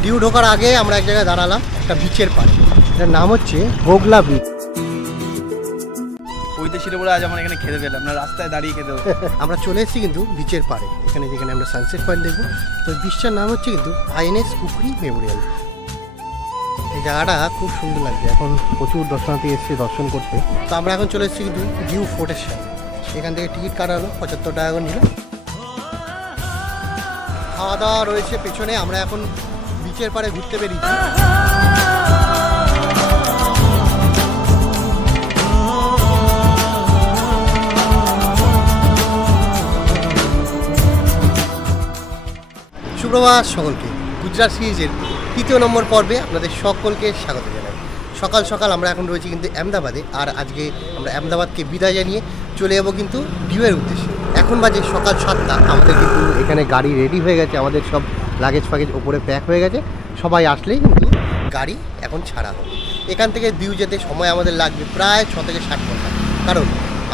Due ঢোকার আগে আমরা এক জায়গায় দাঁড়ালাম একটা বিচের পাড়ে, এটার নাম হচ্ছে হোগলা বিচ। পইতে ছিল বলে আজ আমরা এখানে খেতে পেলাম না, রাস্তায় দাঁড়িয়ে খেতে হতো। আমরা চলে এসেছি কিন্তু বিচের পাড়ে, এখানে যেখানে আমরা সানসেট পয়েন্ট দেখবো। তো বিচটার নাম হচ্ছে কিন্তু আইএনএস কুফরি মেমোরিয়াল। এই জায়গাটা খুব সুন্দর লাগছে, এখন প্রচুর দর্শনার্থী এসছে দর্শন করতে। তো আমরা এখন চলে এসেছি কিন্তু ডিউ ফোর্টের সামনে, এখান থেকে টিকিট কাটা হলো 75 টাকা করে নিল। খাওয়া দাওয়া রয়েছে পেছনে, আমরা এখন বিচের পাড়ে ঘুরতে বেরিয়েছি। সুপ্রভাত সকলকে, গুজরাট সিরিজের 3য় নম্বর পর্বে আপনাদের সকলকে স্বাগত জানাই। সকাল সকাল আমরা এখন রয়েছি কিন্তু আহমেদাবাদে, আর আজকে আমরা আহমেদাবাদকে বিদায় জানিয়ে চলে যাবো কিন্তু ডিউয়ের উদ্দেশ্যে। এখন বাজে সকাল 7টা, আমাদের কিন্তু এখানে গাড়ি রেডি হয়ে গেছে, আমাদের সব লাগেজ ফাগেজ ওপরে প্যাক হয়ে গেছে। সবাই আসলেই কিন্তু গাড়ি এখন ছাড়া হবে। এখান থেকে ডিউ যেতে সময় আমাদের লাগবে প্রায় 6 থেকে 7 ঘন্টা, কারণ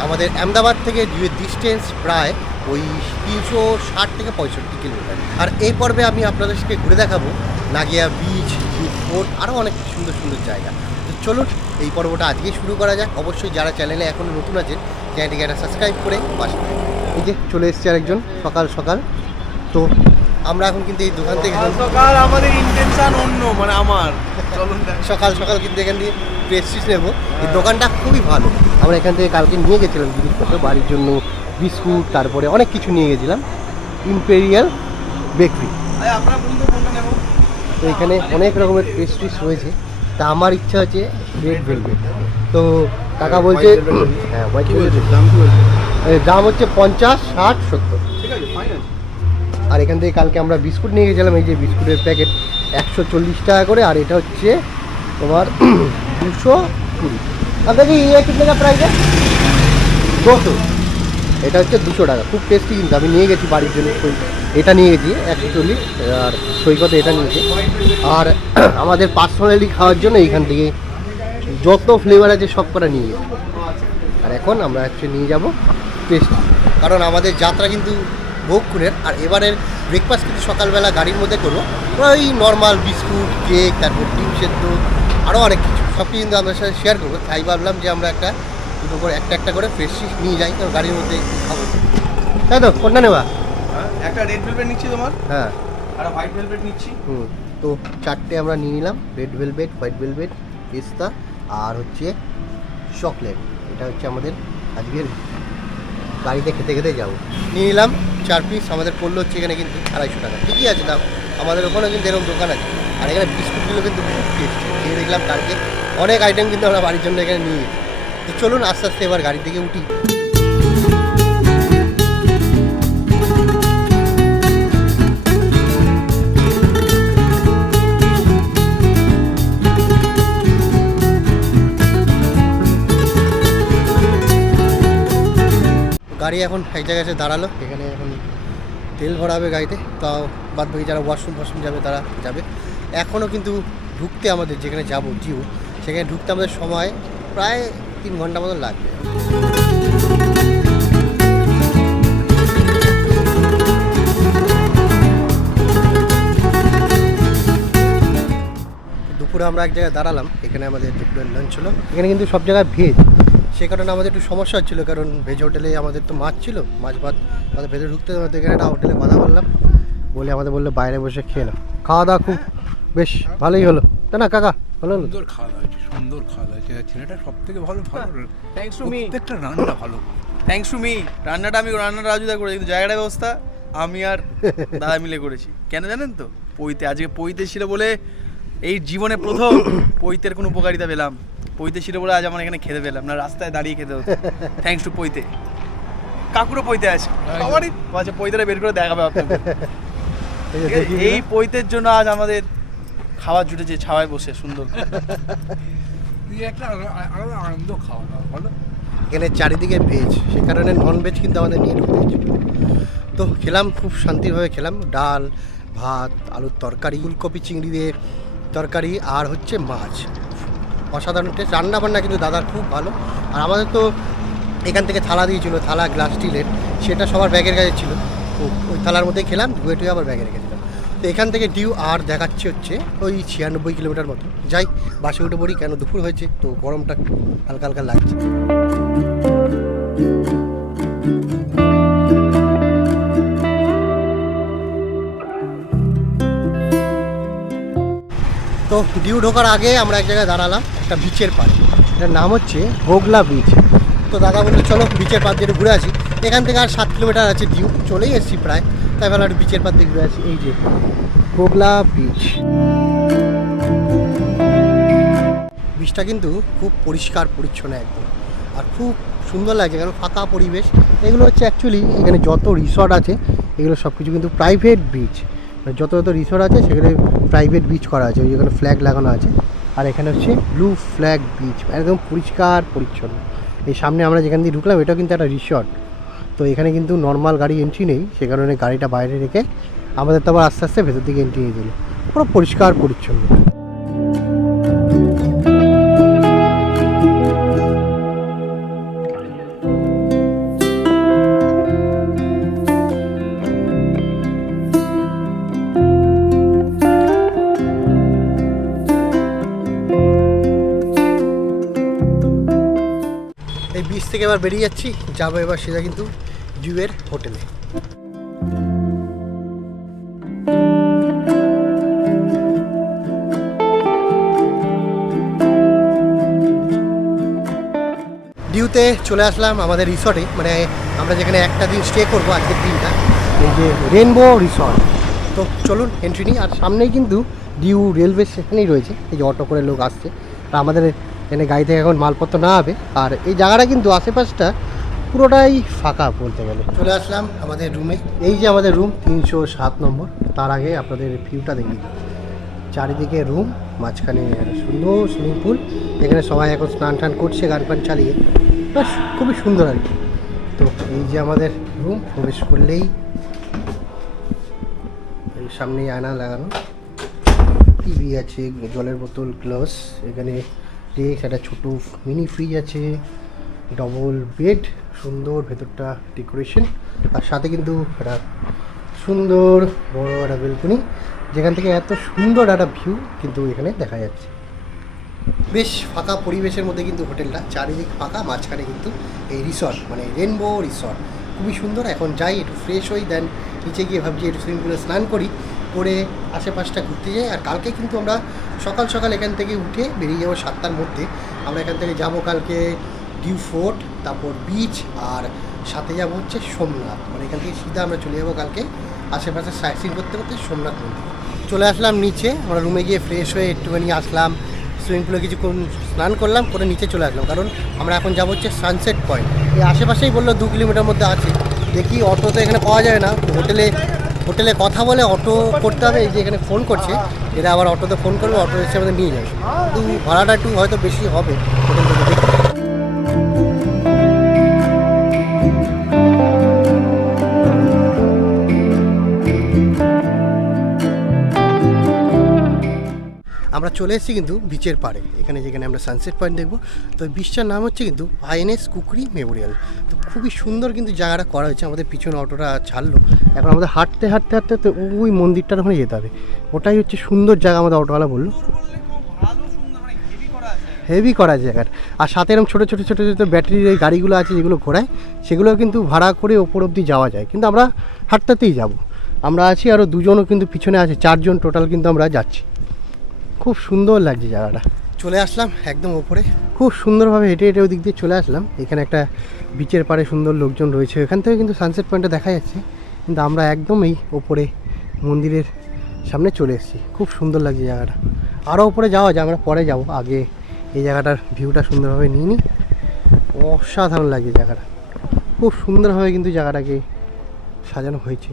আমাদের আহমেদাবাদ থেকে ডিউয়ের ডিস্টেন্স প্রায় ওই 360 থেকে 65 কিলোমিটার। আর এই পর্বে আমি আপনাদেরকে ঘুরে দেখাবো নাগিয়া বিচ, ডিউ ফোর্ট, আরও অনেক সুন্দর সুন্দর জায়গা। তো চলুন এই পর্বটা আজকেই শুরু করা যাক। অবশ্যই যারা চ্যানেলে এখনও নতুন আছেন চ্যানেলটিকে একটা সাবস্ক্রাইব করে পাশে থাকুন। এই যে চলে এসছে আরেকজন সকাল সকাল। তো আমরা এখন কিন্তু এই দোকান থেকে সকাল আমাদের ইন্টেনশন অন্য, মানে আমার সকাল সকাল কিন্তু এখান থেকে পেস্ট্রিজ নেবো। এই দোকানটা খুবই ভালো। আমরা এখান থেকে কালকে নিয়ে গেছিলাম জিনিসপত্র বাড়ির জন্য, বিস্কুট, তারপরে অনেক কিছু নিয়ে গেছিলাম। Imperial bakery. তো এখানে অনেক রকমের পেস্ট্রিজ রয়েছে, তা আমার ইচ্ছা হচ্ছে রেড ভেলভেট। তো কাকা বলছে হ্যাঁ হোয়াইট ভেলভেট দাম হচ্ছে 50, 60, 70। আর এখান থেকে কালকে আমরা বিস্কুট নিয়ে গেছিলাম, এই যে বিস্কুটের প্যাকেট 140 টাকা করে, আর এটা হচ্ছে তোমার 220। আপনাকে ये कितने का प्राइस है? 200। এটা হচ্ছে 200 টাকা। খুব টেস্টি কিন্তু, আমি নিয়ে গেছি বাড়ির জন্য। এটা নিয়ে গেছি 140, আর সৈকতে এটা নিয়েছি। আর আমাদের পার্সোনালি খাওয়ার জন্য এইখান থেকে যত ফ্লেভার আছে সব কটা নিয়ে গেছি। আর এখন আমরা অ্যাকচুয়ালি নিয়ে যাব টেস্ট, কারণ আমাদের যাত্রা কিন্তু ভোগপুরের। আর এবারের ব্রেকফাস্ট কিন্তু সকালবেলা গাড়ির মধ্যে করবো ওই নর্মাল বিস্কুট, কেক, তারপর ডিম সেদ্ধ, আরও অনেক কিছু, সব কিছু কিন্তু আপনার সাথে শেয়ার করবো। তাই ভাবলাম যে আমরা দুটো করে একটা করে ফ্রেশ নিয়ে যাই, কারণ গাড়ির মধ্যে খাবো, তাই তো? কোনটা নেওয়া? একটা রেড ভেলভেট নিচ্ছি তোমার, হ্যাঁ, আর হোয়াইট ভেলভেট নিচ্ছি। তো 4টে আমরা নিয়ে নিলাম, রেড ভেলভেট, হোয়াইট ভেলভেট, পিস্তা, আর হচ্ছে চকলেট। এটা হচ্ছে আমাদের আজকের গাড়িতে খেতে খেতে যাবো। নিয়ে নিলাম 4 পিস, আমাদের পড়লো হচ্ছে এখানে কিন্তু 250 টাকা। ঠিকই আছে দাম, আমাদের ওখানেও কিন্তু এরকম দোকান আছে। আর এখানে বিস্কুটগুলো কিন্তু খুব টেস্টি, খেয়ে দেখলাম কালকে অনেক আইটেম কিন্তু আমরা বাড়ির জন্য এখানে নিয়ে গেছি। তো চলুন আস্তে আস্তে এবার গাড়ি থেকে উঠি। গাড়ি এখন এক জায়গায় এসে দাঁড়ালো, এখানে এখন তেল ভরাবে গাড়িতে। তাও বাদ বাকি যারা ওয়াশরুম যাবে তারা যাবে। এখনও কিন্তু ঢুকতে আমাদের যেখানে যাব ডিউ, সেখানে ঢুকতে আমাদের সময় প্রায় 3 ঘন্টা মতো লাগবে। দুপুরে আমরা এক জায়গায় দাঁড়ালাম, এখানে আমাদের দুপুরের লাঞ্চ হলো। এখানে কিন্তু সব জায়গায় ভেজ, সে কারণে আমাদের একটু সমস্যা হচ্ছিলো, কারণ ভেজ হোটেলে আমাদের তো মাছ ছিল, মাছ ভাত আমাদের ভেতরে ঢুকতে হবে। এখানে একটা হোটেলে কথা বললাম, বলে আমাদের বললো বাইরে বসে খেয়ে নাও। খাওয়া দাওয়া খুব বেশ ভালোই হলো, তাই না কাকা? ভালো হলো, সুন্দর খাওয়া হয়েছে, সুন্দর খাওয়া হয়েছে। ছেলেটা সব থেকে ভালো থ্যাঙ্কস টু মি, প্রত্যেকটা রান্না ভালো। থ্যাঙ্কস টু মি, রান্নাটা রাজুদা করে, কিন্তু জায়গাটা ব্যবস্থা আমি আর দাদা মিলে করেছি। কেন জানেন তো? পইতে আজকে পইতে ছিল বলে, এই জীবনে প্রথম পইতের কোনো উপকারিতা পেলাম। পইতে ছিল বলে আজ আমরা এখানে খেতে পেলাম না, রাস্তায় দাঁড়িয়ে খেতে হতো। Thanks to পইতে। কাকুরও পইতে আছে, সবারই আচ্ছা পইতেটা বের করে দেখাবে আপনাদের। এই পইতের জন্য আজ আমাদের খাবার জুটেছে ছাওয়ায় বসে সুন্দর। একটা আনন্দ খাওয়া দাওয়া ভালো। এখানে চারিদিকে ভেজ, সে কারণে নন ভেজ কিন্তু আমাদের নিয়ে ঢুকতে হয়েছিল। তো খেলাম, খুব শান্তিভাবে খেলাম। ডাল, ভাত, আলুর তরকারি, ফুলকপি চিংড়ি দিয়ে তরকারি, আর হচ্ছে মাছ। অসাধারণ টেস্ট, রান্না বান্না কিন্তু দাদার খুব ভালো। আর আমাদের তো এখান থেকে থালা দিয়েছিল, থালা গ্লাস স্টিলের, সেটা সবার ব্যাগের কাছে ছিল। তো ওই থালার মধ্যেই খেলাম, ধুয়ে টুয়ে আবার ব্যাগে রেখেছিলাম। তো এখান থেকে ডিউ আর দেখাচ্ছে হচ্ছে ওই 96 কিলোমিটার মতো। যাই বাসে উঠে পড়ি, কেন দুপুর হয়েছে তো গরমটা হালকা হালকা লাগছে। তো ডিউ ঢোকার আগে আমরা এক জায়গায় দাঁড়ালাম একটা বিচের পাড়ে, এটার নাম হচ্ছে হোগলা বিচ। তো দাদা বললো চলো বিচের পাড় দিয়ে ঘুরে আসি, এখান থেকে আর 7 কিলোমিটার আছে ডিউ, চলেই এসেছি প্রায়, তাই ভালো একটু বিচের পাড় দিয়ে ঘুরে আসি। এই যে হোগলা বিচ, বিচটা কিন্তু খুব পরিষ্কার পরিচ্ছন্ন একদম, আর খুব সুন্দর লাগছে কারণ ফাঁকা পরিবেশ। এগুলো হচ্ছে অ্যাকচুয়ালি এখানে যত রিসর্ট আছে এগুলো সব কিছু কিন্তু প্রাইভেট বিচ, যত রিসর্ট আছে সেখানে প্রাইভেট বিচ করা আছে, ওই যেখানে ফ্ল্যাগ লাগানো আছে। আর এখানে হচ্ছে ব্লু ফ্ল্যাগ বিচ, একদম পরিষ্কার পরিচ্ছন্ন। এই সামনে আমরা যেখান দিয়ে ঢুকলাম এটাও কিন্তু একটা রিসর্ট, তো এখানে কিন্তু নর্মাল গাড়ি এন্ট্রি নেই, সে কারণে গাড়িটা বাইরে রেখে আমাদের তো আবার আস্তে আস্তে ভেতর দিকে এন্ট্রি নিয়ে দিল। পুরো পরিষ্কার পরিচ্ছন্ন। এই বিচ থেকে এবার বেরিয়ে যাচ্ছি, যাবো এবার সেটা কিন্তু ডিউয়ের হোটেলে। ডিউতে চলে আসলাম আমাদের রিসর্টে, মানে আমরা যেখানে একটা দিন স্টে করবো আজকের দিনটা, এই যে রেনবো রিসর্ট। তো চলুন এন্ট্রি নিই। আর সামনেই কিন্তু ডিউ রেলওয়ে স্টেশনেই রয়েছে, এই যে অটো করে লোক আসছে, আর আমাদের এখানে গাড়ি থেকে এখন মালপত্র না হবে। আর এই জায়গাটা কিন্তু আশেপাশটা পুরোটাই ফাঁকা বলতে গেলে। চলে আসলাম আমাদের রুমে, এই যে আমাদের রুম 307 নম্বর। তার আগে আপনাদের ভিউটা দেখি, চারিদিকে রুম, মাঝখানে একটা সুন্দর সুইমিং পুল, এখানে সবাই এখন স্নান টান করছে গান ফান চালিয়ে, বাস খুবই সুন্দর আর কি। তো এই যে আমাদের রুম, প্রবেশ করলেই এই সামনেই আয়না লাগানো, টিভি আছে, জলের বোতল, গ্লাভস, এখানে ডেস্ক, একটা ছোটো মিনি ফ্রিজ আছে, ডবল বেড, সুন্দর ভেতরটা ডেকোরেশন, আর সাথে কিন্তু একটা সুন্দর বড় একটা বেলকনি, যেখান থেকে এত সুন্দর একটা ভিউ কিন্তু এখানে দেখা যাচ্ছে। বেশ ফাঁকা পরিবেশের মধ্যে কিন্তু হোটেলটা, চারিদিক ফাঁকা, মাঝখানে কিন্তু এই রিসর্ট, মানে রেনবো রিসর্ট, খুবই সুন্দর। এখন যাই একটু ফ্রেশ হই, দেন নিচে গিয়ে ভাবছি একটু সুইমিং পুলে স্নান করি, করে আশেপাশটা ঘুরতে যাই। আর কালকে কিন্তু আমরা সকাল সকাল এখান থেকে উঠে বেরিয়ে যাবো 7টার মধ্যে। আমরা এখান থেকে যাব কালকে ডিউ ফোর্ট, তারপর বিচ, আর সাথে যাবো হচ্ছে সোমনাথ, মানে এখান থেকে সিধা আমরা চলে যাবো কালকে আশেপাশে সাইট সিন করতে করতে সোমনাথ মন্দির। চলে আসলাম নিচে, আমরা রুমে গিয়ে ফ্রেশ হয়ে একটুখানি আসলাম, সুইমিং পুলে কিছুক্ষণ স্নান করলাম, করে নিচে চলে আসলাম, কারণ আমরা এখন যাবো হচ্ছে সানসেট পয়েন্ট। এই আশেপাশেই বললো 2 কিলোমিটার মধ্যে আছে, দেখি অটো তো এখানে পাওয়া যাবে না, হোটেলে কথা বলে অটো করতে হবে। এই যে এখানে ফোন করছে, এরা আবার অটোতে ফোন করবে, অটো এসে আমাদের নিয়ে যাবে, কিন্তু ভাড়াটা একটু হয়তো বেশি হবে হোটেল থেকে দেখতে। আমরা চলে এসেছি কিন্তু বিচের পাড়ে, এখানে যেখানে আমরা সানসেট পয়েন্ট দেখবো। তো বিচটার নাম হচ্ছে কিন্তু আইএনএস কুকরি মেমোরিয়াল। তো খুবই সুন্দর কিন্তু জায়গাটা করা হয়েছে। আমাদের পিছনে অটোটা ছাড়লো, এখন আমাদের হাঁটতে হাঁটতে হাঁটতে তো ওই মন্দিরটার ওখানে যেতে হবে, ওটাই হচ্ছে সুন্দর জায়গা, আমাদের অটোওয়ালা বললো হেভি করা জায়গাটা। আর সাথে এরকম ছোটো ছোটো ছোটো ছোটো ব্যাটারির এই গাড়িগুলো আছে যেগুলো ঘোরায়, সেগুলো কিন্তু ভাড়া করে ওপর অবধি যাওয়া যায়, কিন্তু আমরা হাঁটতেই যাব। আমরা আছি আরও 2জনও কিন্তু পিছনে আছে, 4 জন টোটাল কিন্তু আমরা যাচ্ছি। খুব সুন্দর লাগছে জায়গাটা। চলে আসলাম একদম ওপরে, খুব সুন্দরভাবে হেঁটে হেঁটে ওই দিক দিয়ে চলে আসলাম। এখানে একটা বিচের পাড়ে সুন্দর লোকজন রয়েছে, এখান থেকে কিন্তু সানসেট পয়েন্টটা দেখা যাচ্ছে, কিন্তু আমরা একদম এই ওপরে মন্দিরের সামনে চলে এসেছি। খুব সুন্দর লাগছে জায়গাটা, আরও ওপরে যাওয়া যায়, আমরা পরে যাব, আগে এই জায়গাটার ভিউটা সুন্দরভাবে নিয়ে নিই। অসাধারণ লাগছে জায়গাটা, খুব সুন্দরভাবে কিন্তু জায়গাটাকে সাজানো হয়েছে।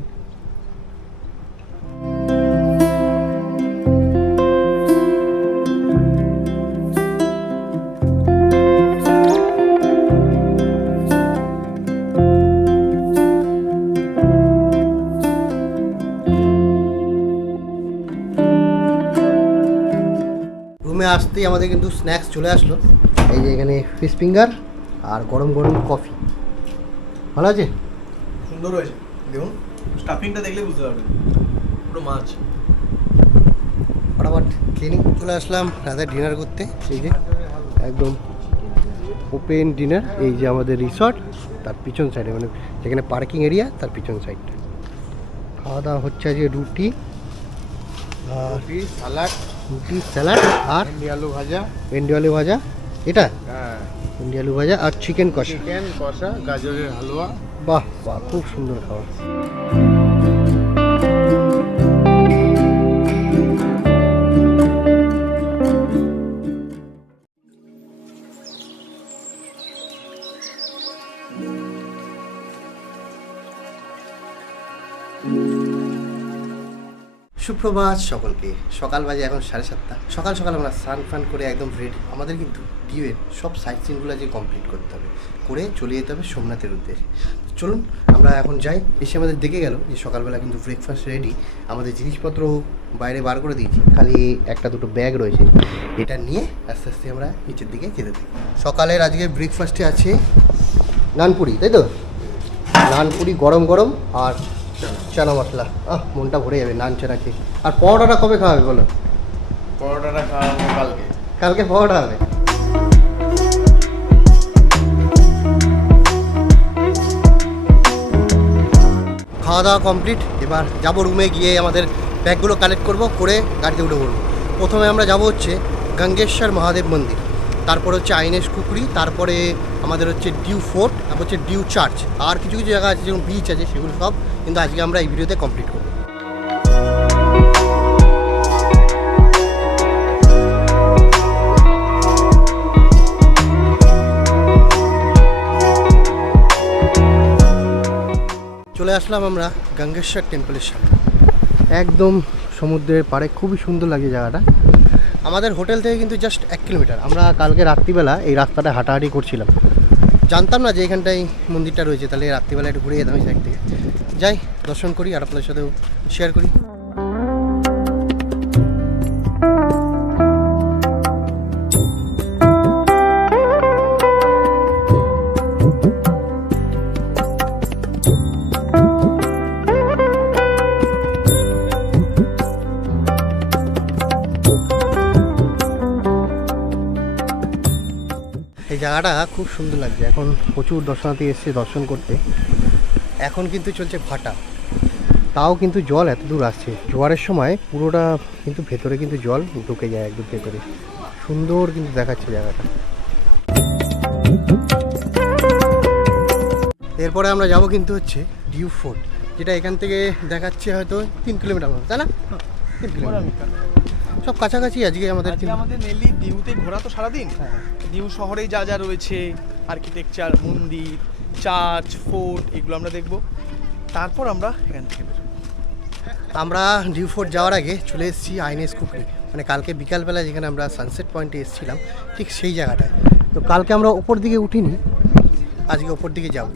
রুমে আসতেই আমাদের কিন্তু স্ন্যাক্স চলে আসলো, এই যে এখানে ফিশ ফিঙ্গার আর গরম গরম কফি। ভালো আছে, সুন্দর হয়েছে, দেখুন স্টাফিংটা দেখলে বুঝতে পারবেন, পুরো মাছ। ফটাফট ক্লিনিক চলে আসলাম রাতে ডিনার করতে। এই যে একদম ওপেন ডিনার, এই যে আমাদের রিসর্ট তার পিছন সাইডে, মানে যেখানে পার্কিং এরিয়া তার পিছন সাইডটা। খাওয়া দাওয়া হচ্ছে আজকে রুটি আর রুটি স্যালাড আর ভেন্ডি আলু ভাজা। ভেন্ডি আলু ভাজা, এটা হ্যাঁ, ভেন্ডি আলু ভাজা আর চিকেন কষা। চিকেন কষা, গাজরের হালুয়া। বাহ বাহ, খুব সুন্দর খাবার। সুপ্রভাত সকলকে। সকাল বাজে এখন 7:30। সকাল সকাল আমরা স্নান ফান করে একদম রেডি। আমাদের কিন্তু ডিউয়ের সব সাইট সিনগুলো যে কমপ্লিট করতে হবে, করে চলে যেতে হবে সোমনাথের উদ্দেশ্যে। চলুন আমরা এখন যাই। এসে আমাদের দেখে গেল যে সকালবেলা কিন্তু ব্রেকফাস্ট রেডি। আমাদের জিনিসপত্র বাইরে বার করে দিয়েছি, খালি একটা দুটো ব্যাগ রয়েছে, এটা নিয়ে আস্তে আস্তে আমরা নিচের দিকে যেতে থাকি। সকালের আজকে ব্রেকফাস্টে আছে নানপুরি, তাই তো? নানপুরি গরম গরম আর চানা মশলা। মনটা ভরে যাবে নান চানা খেয়ে। আর পরোটাটা কবে খাওয়াবে বলো? পরোটাটা খাওয়াবো কালকে। কালকে পরোটা হবে। খাওয়া দাওয়া কমপ্লিট, এবার যাবো রুমে, গিয়ে আমাদের ব্যাগগুলো কালেক্ট করব, করে গাড়িতে উঠে পড়বো। প্রথমে আমরা যাব হচ্ছে গঙ্গেশ্বর মহাদেব মন্দির, তারপর হচ্ছে আইনেশ কুকরি, তারপরে আমাদের হচ্ছে ডিউ ফোর্ট, তারপর হচ্ছে ডিউ চার্চ, আর কিছু কিছু জায়গা আছে যেমন বিচ আছে, সেগুলো সব কিন্তু আজকে আমরা এই ভিডিওতে কমপ্লিট করবো। চলে আসলাম আমরা গঙ্গেশ্বর টেম্পলের সামনে, একদম সমুদ্রের পাড়ে। খুবই সুন্দর লাগে জায়গাটা। আমাদের হোটেল থেকে কিন্তু জাস্ট 1 কিলোমিটার। আমরা কালকে রাত্রিবেলা এই রাস্তাটা হাঁটাহাঁটি করছিলাম, জানতাম না যে এখানটায় মন্দিরটা রয়েছে, তাহলে রাত্রিবেলা একটু ঘুরে যেতাম এই সাইড থেকে। যাই, দর্শন করি আর আপনাদের সাথেও শেয়ার করি। এই জায়গাটা খুব সুন্দর লাগছে। এখন প্রচুর দর্শনার্থী এসছে দর্শন করতে। এখন কিন্তু চলছে ভাটা, তাও কিন্তু জল এত দূর আসছে। জোয়ারের সময় পুরোটা কিন্তু ভেতরে কিন্তু জল ঢুকে যায় একদম ভেতরে। সুন্দর কিন্তু দেখাচ্ছে জায়গাটা। এরপরে আমরা যাব কিন্তু হচ্ছে ডিউ ফোর্ট, যেটা এখান থেকে দেখাচ্ছে হয়তো 3 কিলোমিটার মতো, তাই না? 3 কিলোমিটার, সব কাছাকাছি। আজকে আমাদের মেনলি ডিউতে ঘোরা তো সারাদিন। ডিউ শহরেই যা যা রয়েছে, আর্কিটেকচার, মন্দির, চার্চ, ফোর্ট, এগুলো আমরা দেখব। তারপর আমরা এখান থেকে বেরোবো। আমরা ডিউ ফোর্ট যাওয়ার আগে চলে এসেছি আইনেশ কুকরি, মানে কালকে বিকালবেলা যেখানে আমরা সানসেট পয়েন্টে এসেছিলাম ঠিক সেই জায়গাটায়। তো কালকে আমরা ওপর দিকে উঠিনি, আজকে ওপর দিকে যাব।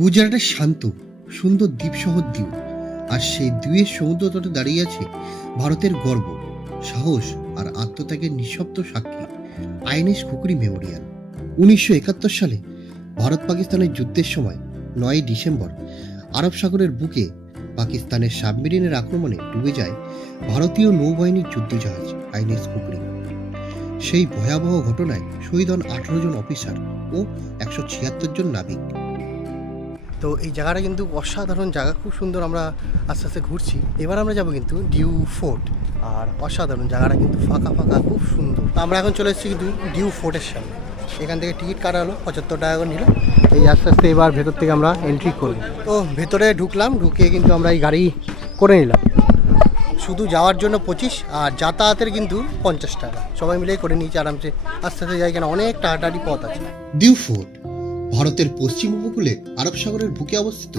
গুজরাটের শান্ত সুন্দর দ্বীপ শহর ডিউ, আর সেই দ্বীপের সমুদ্র তটে দাঁড়িয়ে আছে ভারতের গর্ব, সাহস আর আত্মত্যাগের নিঃশব্দ সাক্ষী আইনেশ কুকরি মেমোরিয়াল। 1971 সালে ভারত পাকিস্তানের যুদ্ধের সময় 9 ডিসেম্বর আরব সাগরের বুকে পাকিস্তানের সাবমেরিনের আক্রমণে ডুবে যায় ভারতীয় নৌবাহিনীর যুদ্ধজাহাজ আইনেশ কুকরি। সেই ভয়াবহ ঘটনায় শহীদ হন 18 জন অফিসার ও 176 জন নাবিক। তো এই জায়গাটা কিন্তু অসাধারণ জায়গা, খুব সুন্দর। আমরা আস্তে আস্তে ঘুরছি। এবার আমরা যাব কিন্তু ডিউ ফোর্ট, আর অসাধারণ জায়গাটা কিন্তু ফাঁকা ফাঁকা, খুব সুন্দর। তো আমরা এখন চলে এসেছি কিন্তু ডিউ ফোর্টের সামনে। এখান থেকে টিকিট কাটা হলো 75 টাকা করে নিল। এই আস্তে আস্তে এবার ভেতর থেকে আমরা এন্ট্রি করব। তো ভেতরে ঢুকলাম, ঢুকে কিন্তু আমরা এই গাড়ি করে নিলাম। শুধু যাওয়ার জন্য 25, আর যাতায়াতের কিন্তু 50 টাকা। সবাই মিলেই করে নিয়েছি আরামসে, আস্তে আস্তে যাই, কেন অনেক টাটাটি পথ আছে। ডিউ ফোর্ট ভারতের পশ্চিম উপকূলে আরব সাগরের বুকে অবস্থিত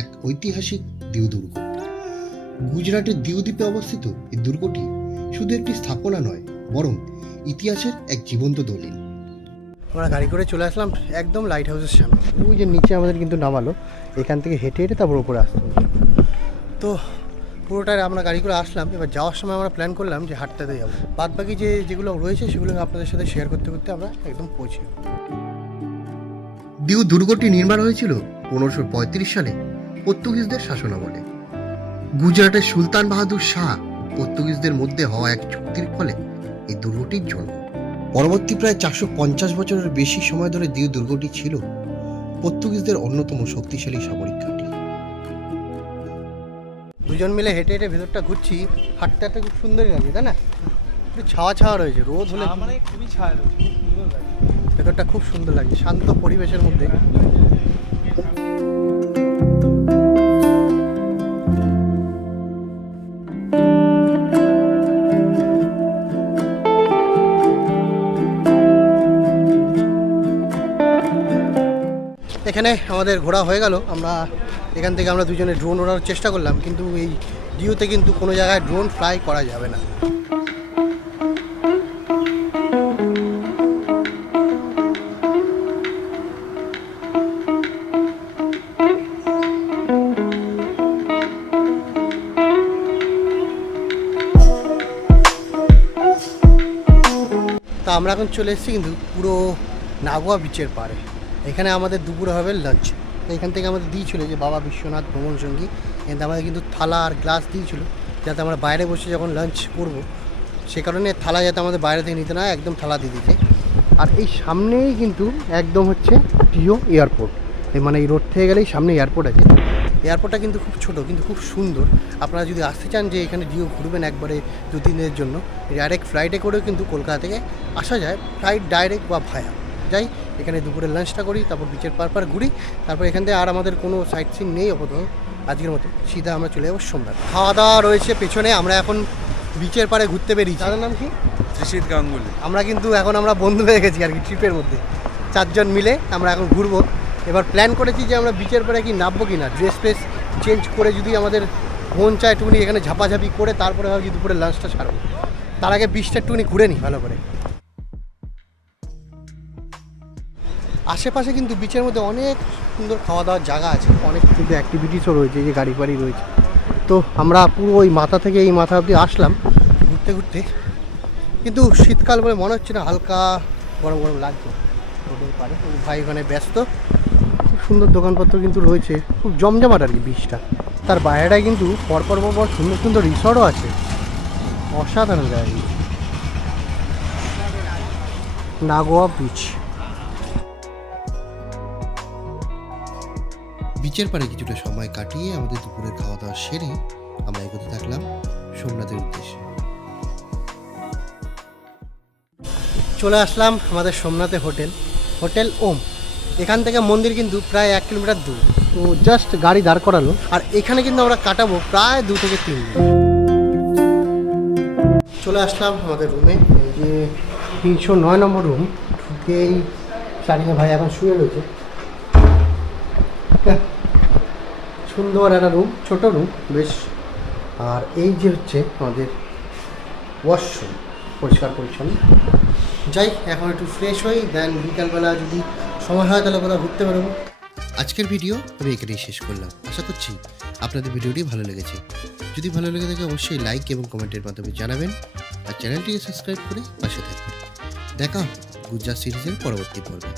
এক ঐতিহাসিক ডিউ দুর্গ। গুজরাটের ডিউ দ্বীপে অবস্থিত এই দুর্গটি শুধু একটি স্থাপনা নয়, বরং ইতিহাসের এক জীবন্ত দলিল। আমরা গাড়ি করে চলে আসলাম একদম লাইট হাউসের সামনে। ওই যে নিচে আমাদের কিন্তু নামালো, এখান থেকে হেঁটে হেঁটে তারপর উপরে আসতে হবে। তো পুরোটাই আমরা গাড়ি করে আসলাম। এবার যাওয়ার সময় আমরা প্ল্যান করলাম যে হাঁটতে যাবো, বাদ বাকি যেগুলো রয়েছে সেগুলো আপনাদের সাথে শেয়ার করতে করতে আমরা একদম পৌঁছে। ডিউ দুর্গটি নির্মাণ হয়েছিল 1535 সালে পর্তুগিজদের শাসনামলে। গুজরাটের সুলতান বাহাদুর শাহ পর্তুগিজদের মধ্যে হওয়া এক চুক্তির ফলে এই দুর্গটির জন্ম। পরবর্তী প্রায় 450 বছরের বেশি সময় ধরে দিউ দুর্গটি ছিল পর্তুগিজদের অন্যতম শক্তিশালী সামরিক ঘাঁটি। দুজন মিলে হেঁটে হেঁটে ভেতরটা ঘুরছি, হাঁটতে হাঁটতে খুব সুন্দরই লাগে, তাই না? একটু ছাওয়া ছাওয়া রয়েছে, রোদ হলে মানে খুবই ছায়া রয়েছে, খুব সুন্দর লাগে। ভেতরটা খুব সুন্দর লাগে, শান্ত পরিবেশের মধ্যে। এখানে আমাদের ঘোরা হয়ে গেল। এখান থেকে আমরা দুজনে ড্রোন ওড়ার চেষ্টা করলাম, কিন্তু এই ডিউতে কিন্তু কোনো জায়গায় ড্রোন ফ্লাই করা যাবে না। তা আমরা এখন চলে এসেছি কিন্তু পুরো নাগোয়া বিচের পাড়ে। এখানে আমাদের দুপুরে হবে লাঞ্চ। এখান থেকে আমাদের দিয়েছিল যে বাবা বিশ্বনাথ ভ্রমণ সঙ্গী, এখানে আমাদের কিন্তু থালা আর গ্লাস দিয়েছিল যাতে আমরা বাইরে বসে যখন লাঞ্চ করব সে কারণে থালা যাতে আমাদের বাইরে থেকে নিতে না হয়, একদম থালা দিয়ে দিতে। আর এই সামনেই কিন্তু একদম হচ্ছে ডিও এয়ারপোর্ট, মানে এই রোড থেকে গেলেই সামনে এয়ারপোর্ট আছে। এয়ারপোর্টটা কিন্তু খুব ছোট কিন্তু খুব সুন্দর। আপনারা যদি আসতে চান যে এখানে ডিও ঘুরবেন একবারে 2-3 দিনের জন্য, ডাইরেক্ট ফ্লাইটে করেও কিন্তু কলকাতা থেকে আসা যায়, ফ্লাইট ডাইরেক্ট বা ভায়া। যাই এখানে দুপুরে লাঞ্চটা করি, তারপর বিচের পার ঘুরি, তারপর এখান থেকে আর আমাদের কোনো সাইট সিন নেই আপাতত আজকের মতো, সিধা আমরা চলে যাবো সোমনাথ। খাওয়া দাওয়া রয়েছে পেছনে, আমরা এখন বিচের পাড়ে ঘুরতে বেরিয়েছি। তাদের নাম কি? ত্রিশিত গাঙ্গুলি। আমরা কিন্তু এখন আমরা বন্ধু হয়ে গেছি আর কি, ট্রিপের মধ্যে 4 জন মিলে আমরা এখন ঘুরবো। এবার প্ল্যান করেছি যে আমরা বিচের পাড়ে কি নামবো কি না, ড্রেস ফ্রেস চেঞ্জ করে যদি আমাদের মন চায় একটুখানি এখানে ঝাপাঝাপি করে তারপরে ভাবছি দুপুরে লাঞ্চটা সারবো। তার আগে বিচটা একটুখানি ঘুরে নিই ভালো করে। আশেপাশে কিন্তু বিচের মধ্যে অনেক সুন্দর খাওয়া দাওয়ার জায়গা আছে, অনেক কিন্তু অ্যাক্টিভিটিসও রয়েছে, এই যে গাড়ি ফাড়ি রয়েছে। তো আমরা পুরো ওই মাথা থেকে এই মাথা অবধি আসলাম ঘুরতে ঘুরতে, কিন্তু শীতকাল বলে মনে হচ্ছে না, হালকা গরম গরম লাগছে রোডের পাড়ে। ভাই ওখানে ব্যস্ত। খুব সুন্দর দোকানপত্র কিন্তু রয়েছে, খুব জমজমাট আর কি বিচটা। তার বাইরেটায় কিন্তু পরপর সুন্দর সুন্দর রিসর্টও আছে, অসাধারণ জায়গা। Nagoya beach. বিচের পাড়ে কিছুটা সময় কাটিয়ে আমাদের দুপুরের খাওয়া দাওয়া সেরে আমরা এগোতে থাকলাম সোমনাথের উদ্দেশ্যে। চলে আসলাম আমাদের সোমনাথে হোটেল ওম। এখান থেকে মন্দির কিন্তু প্রায় 1 কিলোমিটার দূর, তো জাস্ট গাড়ি দাঁড় করালো। আর এখানে কিন্তু আমরা কাটাবো প্রায় 2 থেকে 3 দিন। চলে আসলাম আমাদের রুমে, এই যে 309 নম্বর রুম। এই চারিয়ে ভাই এখন শুয়ে রয়েছে। সুন্দর একটা রুম, ছোট রুম বেশ। আর এই যে হচ্ছে আমাদের ওয়াশরুম, পরিষ্কার পরিচ্ছন্ন। যাই এখন একটু ফ্রেশ হই, দেন বিকালবেলা যদি সময় হয় তাহলে কোথাও ঘুরতে বেরোবো। আজকের ভিডিও আমি এখানেই শেষ করলাম। আশা করছি আপনাদের ভিডিওটি ভালো লেগেছে। যদি ভালো লেগে থাকে অবশ্যই লাইক এবং কমেন্টের মাধ্যমে জানাবেন, আর চ্যানেলটিকে সাবস্ক্রাইব করে পাশে থাকবেন। দেখা গুজরাট সিরিজের পরবর্তী পর্বে।